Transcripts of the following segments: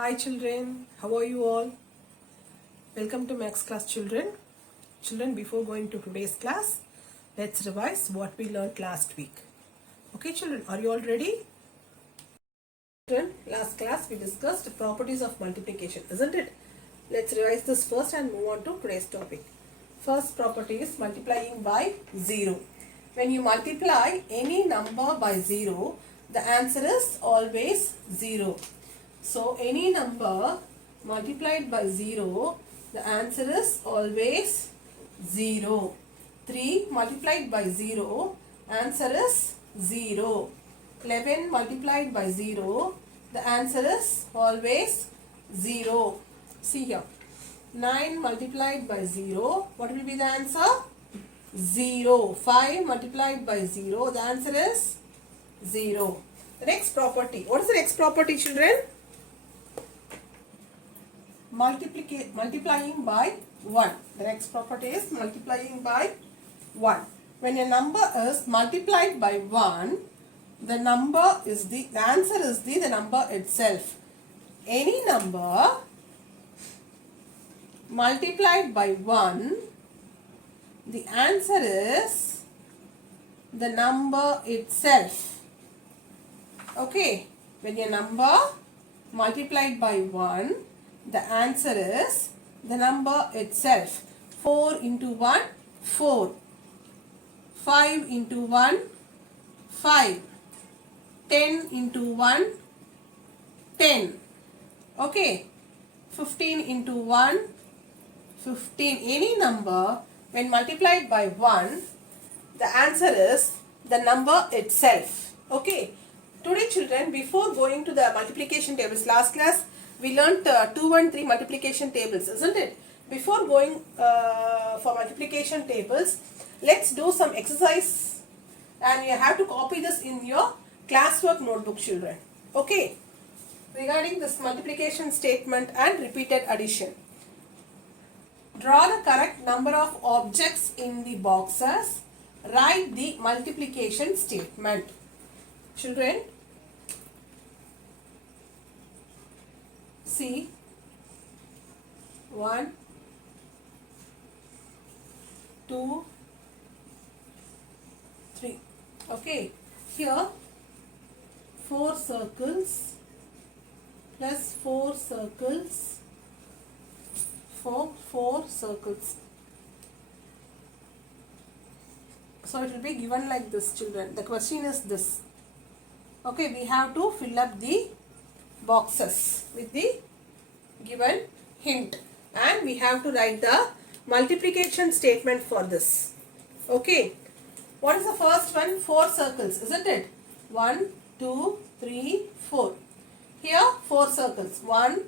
Hi children, how are you all? Welcome to Max Class children. Children, before going to today's class, let's revise what we learned last week. Okay children, are you all ready? Children, last class we discussed properties of multiplication, isn't it? Let's revise this first and move on to today's topic. First property is multiplying by 0. When you multiply any number by 0, the answer is always 0. So any number multiplied by 0, the answer is always 0. 3 multiplied by 0, answer is 0. 11 multiplied by 0, the answer is always 0. See here. 9 multiplied by 0, what will be the answer? 0. 5 multiplied by 0, the answer is 0. The next property. What is the next property, children? Multiplying by 1. The next property is multiplying by 1. When a number is multiplied by 1, the answer is the number itself. Any number multiplied by 1, the answer is the number itself. Okay, when a number multiplied by 1, the answer is the number itself. 4 into 1, 4. 5 into 1, 5. 10 into 1, 10. Okay. 15 into 1, 15. Any number when multiplied by 1, the answer is the number itself. Okay. Today children, before going to the multiplication tables, last class we learnt 2 and 3 multiplication tables, isn't it? Before going for multiplication tables, let's do some exercise and you have to copy this in your classwork notebook, children. Okay. Regarding this multiplication statement and repeated addition. Draw the correct number of objects in the boxes. Write the multiplication statement. Children, see 1, 2, 3. Okay, here 4 circles plus 4 circles for 4 circles. So it will be given like this, children. The question is this. Okay, we have to fill up the boxes with the given hint and we have to write the multiplication statement for this. Okay, what is the first one? 4 circles, isn't it? 1, 2, 3, 4. Here 4 circles. 1,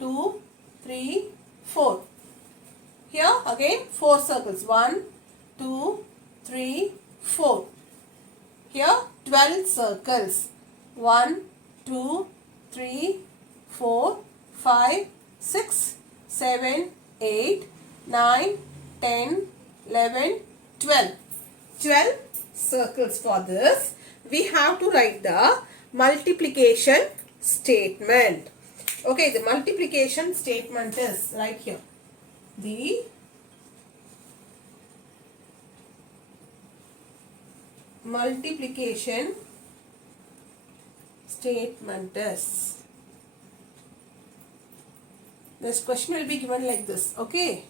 2, 3, 4. Here again 4 circles. 1, 2, 3, 4. Here 12 circles. 1, 2, 3, 4, 5, 6, 7, 8, 9, 10, 11, 12. 12 circles for this. We have to write the multiplication statement. Okay, the multiplication statement is right here. The multiplication statement is. This question will be given like this. Okay.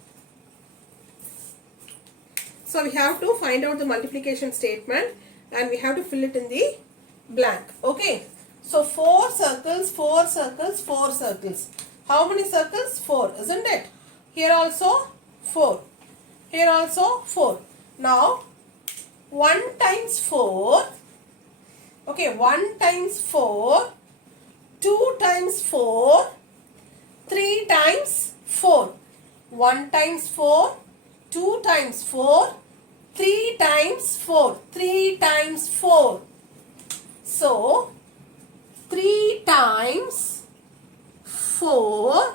So we have to find out the multiplication statement and we have to fill it in the blank. Okay. So 4 circles, 4 circles, 4 circles. How many circles? 4, isn't it? Here also 4. Here also 4. Now 1 times 4. Okay, 1 times 4. 2 times 4. 3 times 4. 1 times 4. 2 times 4. 3 times 4. 3 times 4. So 3 times 4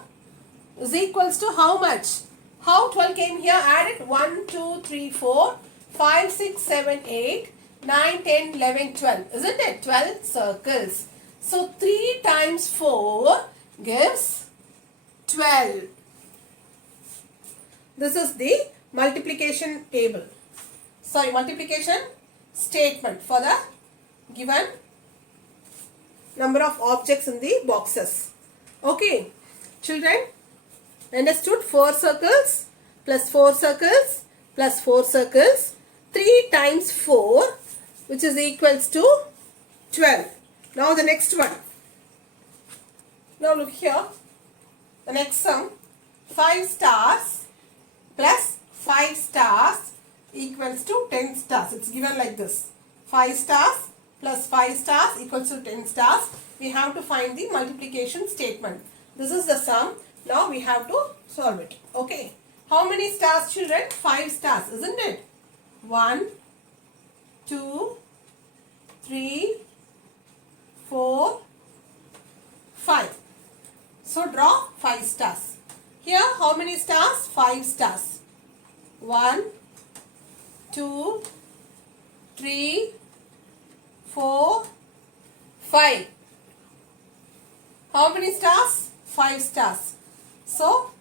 is equals to how much? How 12 came here? Add it. 1, 2, 3, 4, 5, 6, 7, 8, 9, 10, 11, 12. Isn't it? 12 circles. So 3 times 4 gives 12. This is the multiplication table. Sorry, multiplication statement for the given number of objects in the boxes. Okay, children, understood? 4 circles plus 4 circles plus 4 circles. 3 times 4, which is equals to 12. Now the next one. Now look here. The next sum. 5 stars plus 5 stars equals to 10 stars. It's given like this. 5 stars plus 5 stars equals to 10 stars. We have to find the multiplication statement. This is the sum. Now we have to solve it. Okay. How many stars, children? 5 stars, isn't it? 1, 2, 3, 4, 5. So draw 5 stars. Here how many stars? 5 stars. 1, 2, 3, 4, 5. How many stars? 5 stars. So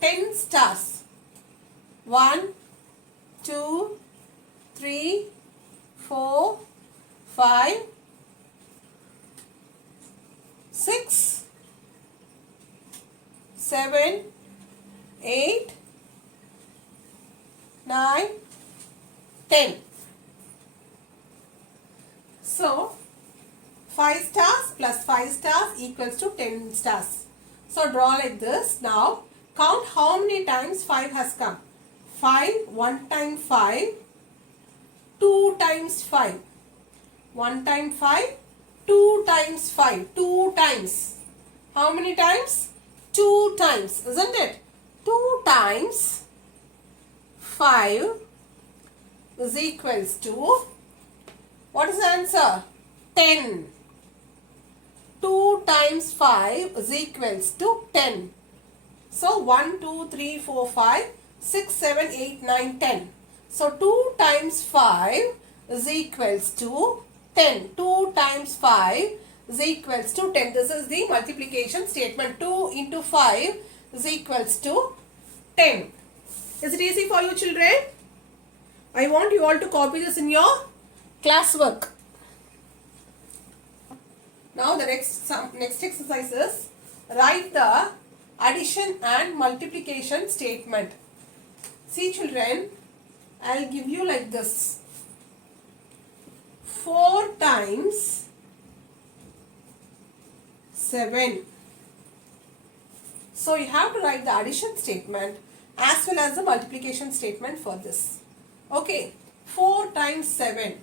10 stars. 1, 2, 3, 4, 5, 6, 7, 8, 9, 10. So 5 stars plus 5 stars equals to 10 stars. So draw like this. Now count how many times 5 has come. 5, 1 time 5, 2 times 5. 1 time 5, 2 times 5. 2 times. How many times? 2 times, isn't it? 2 times 5 is equals to, what is the answer? 10. 2 times 5 is equals to 10. So 1, 2, 3, 4, 5, 6, 7, 8, 9, 10. So 2 times 5 is equals to 10. 2 times 5 is equals to 10. This is the multiplication statement. 2 into 5 is equals to 10. Is it easy for you, children? I want you all to copy this in your classwork. Now the next exercise is write the addition and multiplication statement. See, children, I'll give you like this. 4 times 7. So you have to write the addition statement as well as the multiplication statement for this. Okay, 4 times 7.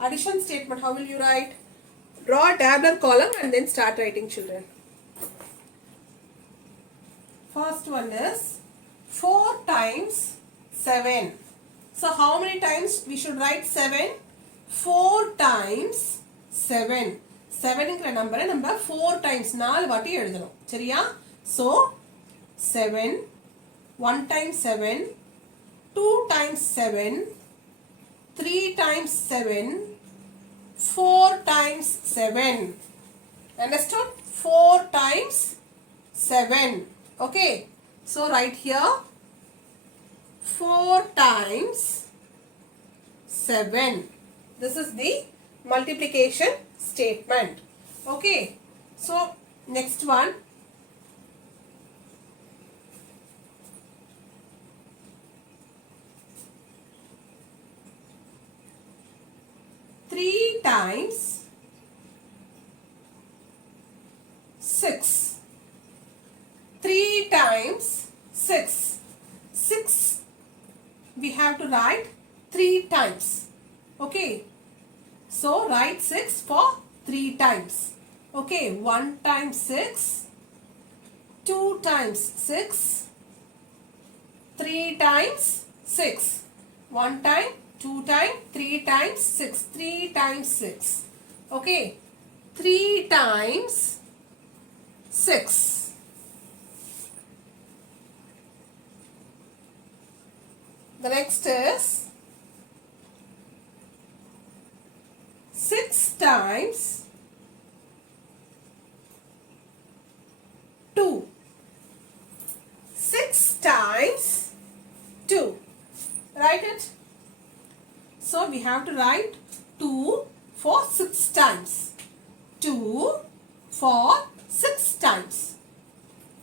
Addition statement, how will you write? Draw a tabular column and then start writing, children. First one is 4 times 7. So how many times we should write 7? 4 times 7. 7 இங்கிற நம்பரை நம்ம 4 times 4 வாட்டி எழுதணும். சரியா? So 7, 1 times 7, 2 times 7, 3 times 7, 4 times 7. Understood? 4 times 7. Okay. So write here 4 times 7. This is the multiplication statement. Okay. So next one. 3 times 6. 3 times 6. 6 we have to write 3 times. Okay. So write 6 for 3 times. Okay. 1 times 6. 2 times 6. 3 times 6. 1 time, 2 times, 3 times 6. 3 times 6. Okay. 3 times 6. The next is 6 times we have to write 2 for 6 times. 2 for 6 times.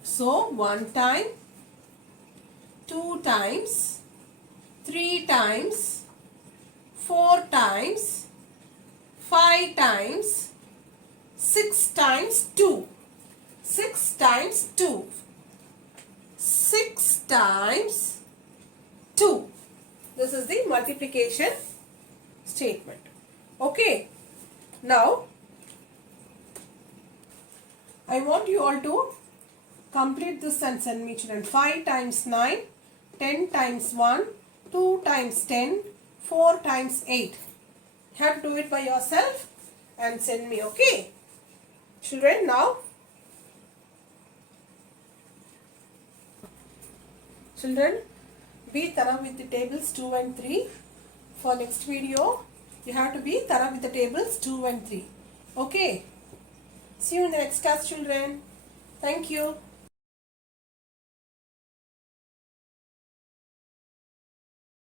So 1 time, 2 times, 3 times, 4 times, 5 times, 6 times 2. 6 times 2. 6 times 2. This is the multiplication statement. Okay. Now, I want you all to complete this and send me, children. 5 times 9, 10 times 1, 2 times 10, 4 times 8. You have to do it by yourself and send me, okay? Children, now, children, be thorough with the tables 2 and 3. For next video, you have to be thorough with the tables 2 and 3. Okay? See you in the next class, children. Thank you.